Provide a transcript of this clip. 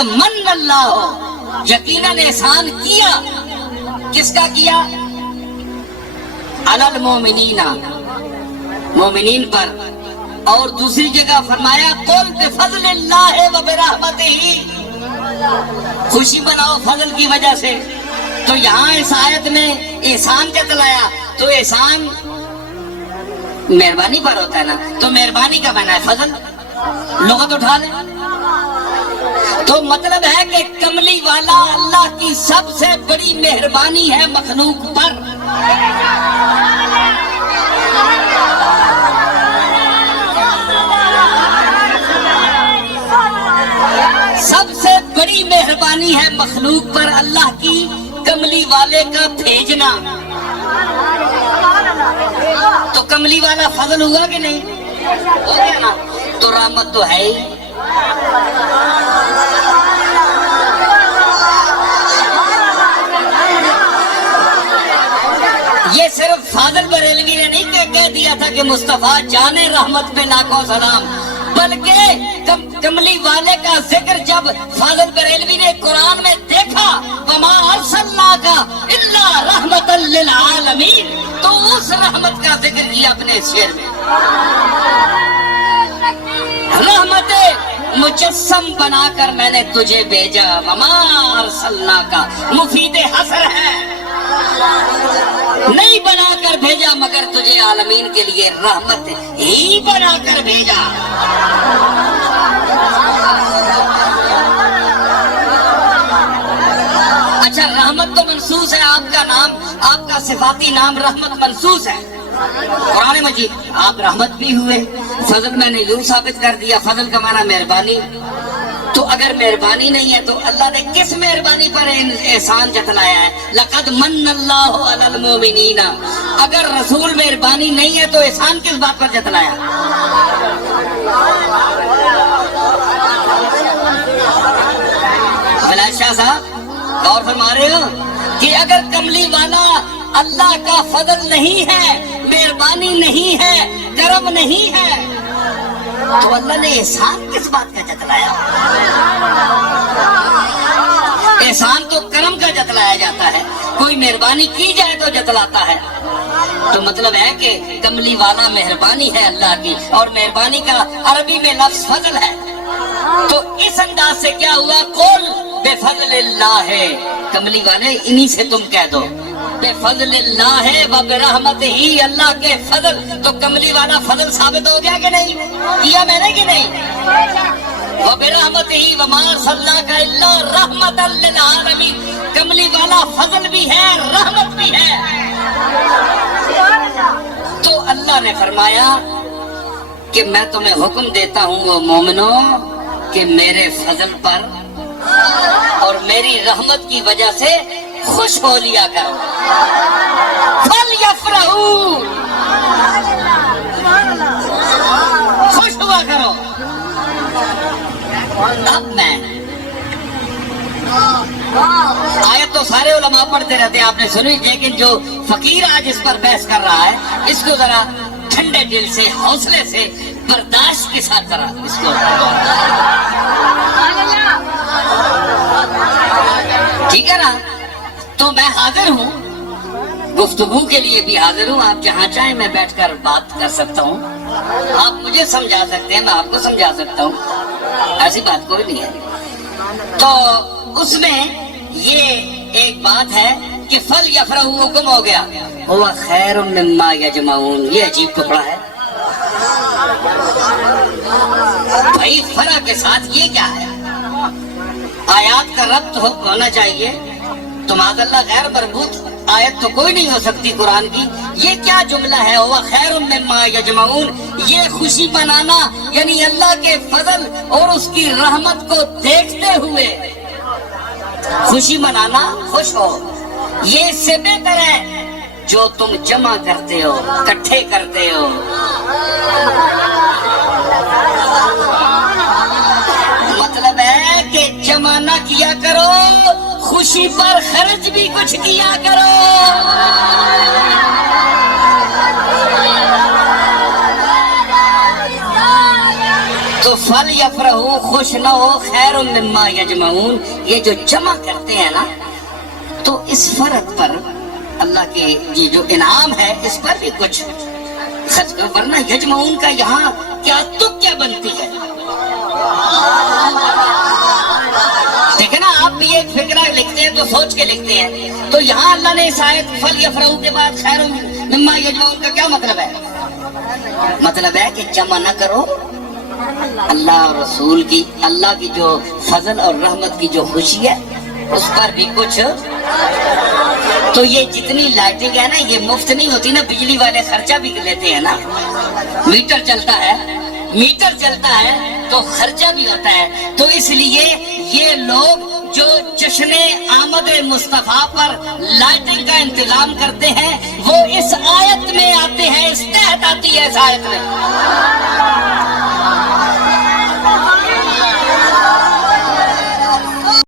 لقد من اللہ، یقیناً احسان کیا، کس کا کیا؟ علی المومنین، مومنین پر. اور دوسری جگہ فرمایا قل بفضل اللہ و برحمتہ، خوشی مناؤ فضل کی وجہ سے. تو یہاں اس آیت میں احسان جتلایا، تو احسان مہربانی پر ہوتا ہے نا، تو مہربانی کا معنی ہے فضل، لغت اٹھا لیں. تو مطلب ہے کہ کملی والا اللہ کی سب سے بڑی مہربانی ہے مخلوق پر. سب سے بڑی مہربانی ہے مخلوق پر اللہ کی کملی والے کا بھیجنا. تو کملی والا فضل ہوا کہ نہیں؟ ہو گیا نا. تو رحمت تو ہے ہی. یہ صرف فاضل بریلوی نے نہیں کہہ دیا تھا کہ مصطفیٰ جانے رحمت پہ لاکھوں سلام، بلکہ کملی والے کا ذکر جب فاضل بریلوی نے قرآن میں دیکھا وما ارسلناک الا رحمتا للعالمین، تو اس رحمت کا ذکر کیا اپنے شعر میں. رحمت مجسم بنا کر میں نے تجھے بھیجا، وما ارسلناک مفید حسر ہے، نہیں بنا کر بھیجا مگر تجھے عالمین کے لیے رحمت ہی بنا کر بھیجا. اچھا، رحمت تو منصوص ہے، آپ کا نام، آپ کا صفاتی نام رحمت منصوص ہے قرآن مجید. آپ رحمت بھی ہوئے. فضل میں نے یوں ثابت کر دیا، فضل کا معنی مہربانی. تو اگر مہربانی نہیں ہے تو اللہ نے کس مہربانی پر احسان جتلایا ہے؟ لقد من اللہ علی المومنین. اگر رسول مہربانی نہیں ہے تو احسان کس بات پر جتلایا؟ بلال شاہ صاحب غور فرما رہے ہو کہ اگر کملی والا اللہ کا فضل نہیں ہے، مہربانی نہیں ہے، کرم نہیں ہے، تو اللہ نے احسان کس بات کا جتلایا؟ احسان تو کرم کا جتلایا جاتا ہے، کوئی مہربانی کی جائے تو جتلاتا ہے. تو مطلب ہے کہ کملی والا مہربانی ہے اللہ کی، اور مہربانی کا عربی میں لفظ فضل ہے. تو اس انداز سے کیا ہوا؟ قول بفضل اللہ ہے، کملی والے انہی سے تم کہہ دو بفضل اللہ ہے و برحمت ہی، اللہ کے فضل. تو کملی والا فضل ثابت ہو گیا کہ نہیں؟ کیا میں نے کہ نہیں؟ و برحمت ہی وما ارسلناک الا رحمتا للعالمین، کملی والا فضل بھی ہے، رحمت بھی ہے. تو اللہ نے فرمایا کہ میں تمہیں حکم دیتا ہوں وہ مومنو کہ میرے فضل پر اور میری رحمت کی وجہ سے خوش ہو لیا کرو. فَلْيَفْرَحُوا، خوش ہوا کرو. اب میں آیت تو سارے علماء پڑھتے رہتے ہیں، آپ نے سنی، لیکن جو فقیر آج اس پر بحث کر رہا ہے اس کو ذرا ٹھنڈے دل سے، حوصلے سے، برداشت کے ساتھ ذرا اس کو. ٹھیک ہے نا؟ تو میں حاضر ہوں، گفتگو کے لیے بھی حاضر ہوں. آپ جہاں چاہیں میں بیٹھ کر بات کر سکتا ہوں، آپ مجھے سمجھا سکتے ہیں، میں آپ کو سمجھا سکتا ہوں، ایسی بات کوئی نہیں ہے. تو اس میں یہ ایک بات ہے کہ فل یفرحوا حکم ہو گیا، هو خیر مما یجمعون. یہ عجیب ٹکڑا ہے بھائی، فرح کے ساتھ یہ کیا ہے؟ آیات کا ربط ہونا چاہیے. تو معاذ اللہ غیر مربوط آیت تو کوئی نہیں ہو سکتی قرآن کی. یہ کیا جملہ ہے؟ هو خیر مما یجمعون، یہ خوشی منانا یعنی اللہ کے فضل اور اس کی رحمت کو دیکھتے ہوئے خوشی منانا، خوش ہو، یہ اس سے بہتر ہے جو تم جمع کرتے ہو، اکٹھے کرتے ہو. مطلب ہے کہ جمع نہ کیا کرو، خوشی پر خرچ بھی کچھ کیا کرو. تو فل یفرحوا، خوش نہ ہو خیر مما یجمعون، یہ جو جمع کرتے ہیں نا تو اس فرد پر اللہ کے یہ جو انعام ہے اس پر بھی کچھ خرچ کرو، ورنہ یجمعون کا یہاں کیا تک کیا بنتی ہے؟ دیکھیں نا آپ بھی ایک فکرہ لکھتے ہیں تو سوچ کے لکھتے ہیں، تو یہاں اللہ نے اس آیت فل یفرحوا کے بعد خیر مما یجمعون کا کیا مطلب ہے؟ مطلب ہے کہ جمع نہ کرو، اللہ اور رسول کی، اللہ کی جو فضل اور رحمت کی جو خوشی ہے اس پر بھی کچھ۔ تو یہ جتنی لائٹنگ ہے نا یہ مفت نہیں ہوتی نا، بجلی والے خرچہ بھی لیتے ہیں نا، میٹر چلتا ہے، میٹر چلتا ہے تو خرچہ بھی ہوتا ہے۔ تو اس لیے یہ لوگ جو جشن آمد مصطفیٰ پر لائٹنگ کا انتظام کرتے ہیں وہ اس آیت میں آتے ہیں، اس تحت آتی ہے اس آیت میں۔